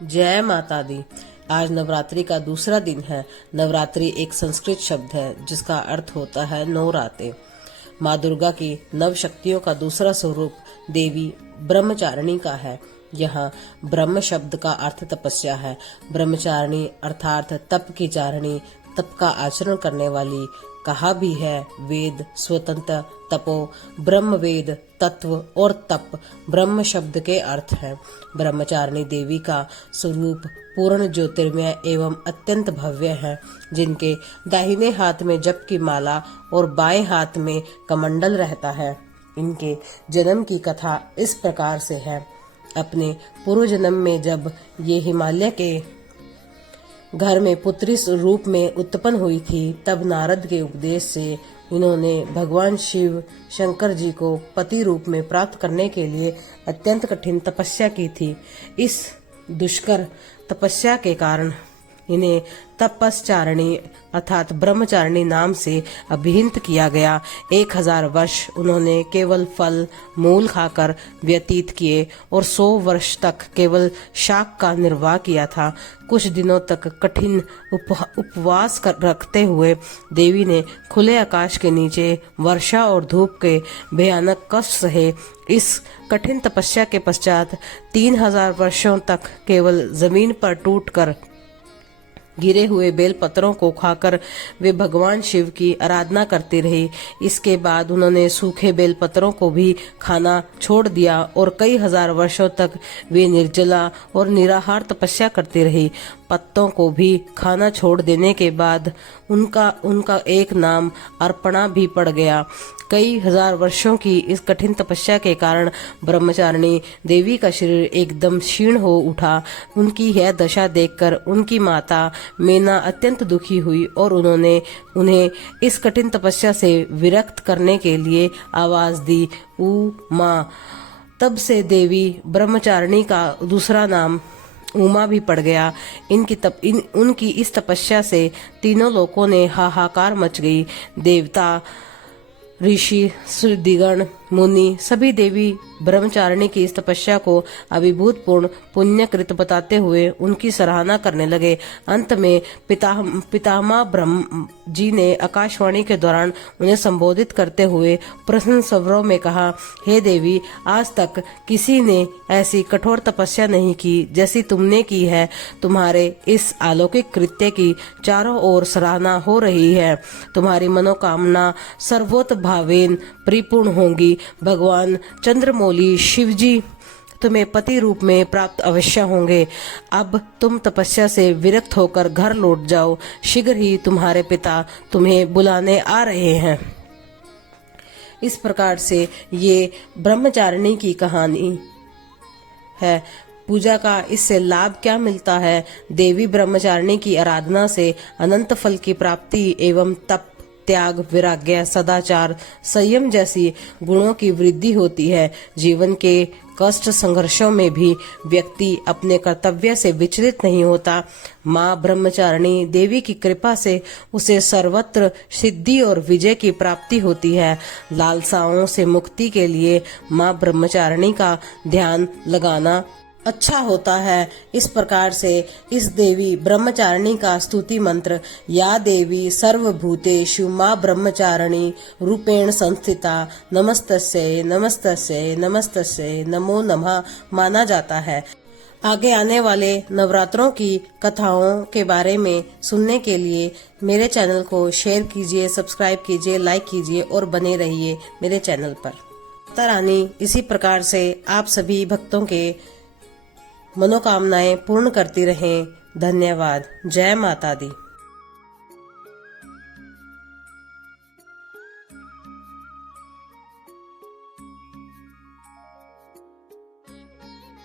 जय माता दी। आज नवरात्रि का दूसरा दिन है। नवरात्रि एक संस्कृत शब्द है जिसका अर्थ होता है 9 रातें। माँ दुर्गा की नव शक्तियों का दूसरा स्वरूप देवी ब्रह्मचारिणी का है। यहाँ ब्रह्म शब्द का अर्थ तपस्या है। ब्रह्मचारिणी अर्थात तप की चारिणी, तप का आचरण करने वाली। कहा भी है वेद स्वतंत्र तपो, ब्रह्म वेद तत्व और तप ब्रह्म शब्द के अर्थ है। ब्रह्मचारिणी देवी का स्वरूप पूर्ण ज्योतिर्मय एवं अत्यंत भव्य है, जिनके दाहिने हाथ में जप की माला और बाएं हाथ में कमंडल रहता है। इनके जन्म की कथा इस प्रकार से है। अपने पूर्व जन्म में जब ये हिमालय के घर में पुत्री रूप में उत्पन्न हुई थी, तब नारद के उपदेश से इन्होंने भगवान शिव शंकर जी को पति रूप में प्राप्त करने के लिए अत्यंत कठिन तपस्या की थी। इस दुष्कर तपस्या के कारण इन्हें तपस्चारिणी अर्थात ब्रह्मचारिणी नाम से अभिहित किया गया। 1000 वर्ष उन्होंने केवल फल मूल खाकर व्यतीत किए और 100 वर्ष तक केवल शाक का निर्वाह किया था। कुछ दिनों तक कठिन उपवास रखते हुए देवी ने खुले आकाश के नीचे वर्षा और धूप के भयानक कष्ट सहे। इस कठिन तपस्या के पश्चात 3000 वर्षों तक केवल जमीन पर टूटकर गिरे हुए बेलपत्रों को खाकर वे भगवान शिव की आराधना करती रही। इसके बाद उन्होंने सूखे बेलपत्रों को भी खाना छोड़ दिया और कई हजार वर्षों तक वे निर्जला और निराहार तपस्या करती रही। पत्तों को भी खाना छोड़ देने के बाद उनका एक नाम अर्पणा भी पड़ गया। कई हजार वर्षों की इस कठिन तपस्या के कारण ब्रह्मचारिणी देवी का शरीर एकदम क्षीण हो उठा। उनकी यह दशा देखकर उनकी माता मेना अत्यंत दुखी हुई और उन्होंने उन्हें इस कठिन तपस्या से विरक्त करने के लिए आवाज दी, उमा। तब से देवी ब्रह्मचारिणी का दूसरा नाम उमा भी पड़ गया। उनकी इस तपस्या से तीनों लोकों ने हाहाकार मच गई। देवता, ऋषि, सिद्धिगण, मुनि सभी देवी ब्रह्मचारिणी की इस तपस्या को अभिभूतपूर्ण पुण्यकृत बताते हुए उनकी सराहना करने लगे। अंत में पितामह ब्रह्म जी ने आकाशवाणी के दौरान उन्हें संबोधित करते हुए प्रसन्न स्वरों में कहा, हे देवी, आज तक किसी ने ऐसी कठोर तपस्या नहीं की जैसी तुमने की है। तुम्हारे इस अलौकिक कृत्य की चारों ओर सराहना हो रही है। तुम्हारी मनोकामना सर्वोत भावेन परिपूर्ण होंगी। भगवान चंद्रमौली शिवजी तुम्हें पति रूप में प्राप्त अवश्य होंगे। अब तुम तपस्या से विरक्त होकर घर लौट जाओ। शीघ्र ही तुम्हारे पिता तुम्हें बुलाने आ रहे हैं। इस प्रकार से ये ब्रह्मचारिणी की कहानी है। पूजा का इससे लाभ क्या मिलता है? देवी ब्रह्मचारिणी की आराधना से अनंत फल की प्राप्ति एवं तप, त्याग, वैराग्य, सदाचार, संयम जैसी गुणों की वृद्धि होती है। जीवन के कष्ट संघर्षों में भी व्यक्ति अपने कर्तव्य से विचलित नहीं होता। माँ ब्रह्मचारिणी देवी की कृपा से उसे सर्वत्र सिद्धि और विजय की प्राप्ति होती है। लालसाओं से मुक्ति के लिए माँ ब्रह्मचारिणी का ध्यान लगाना अच्छा होता है। इस प्रकार से इस देवी ब्रह्मचारिणी का स्तुति मंत्र, या देवी सर्वभूतेषु माँ ब्रह्मचारिणी रूपेण संस्थिता नमस्तस्यै नमस्तस्यै नमस्तस्यै नमो नमः माना जाता है। आगे आने वाले नवरात्रों की कथाओं के बारे में सुनने के लिए मेरे चैनल को शेयर कीजिए, सब्सक्राइब कीजिए, लाइक कीजिए और बने रहिए मेरे चैनल पर। माता रानी इसी प्रकार से आप सभी भक्तों के मनोकामनाएं पूर्ण करती रहें। धन्यवाद। जय माता दी।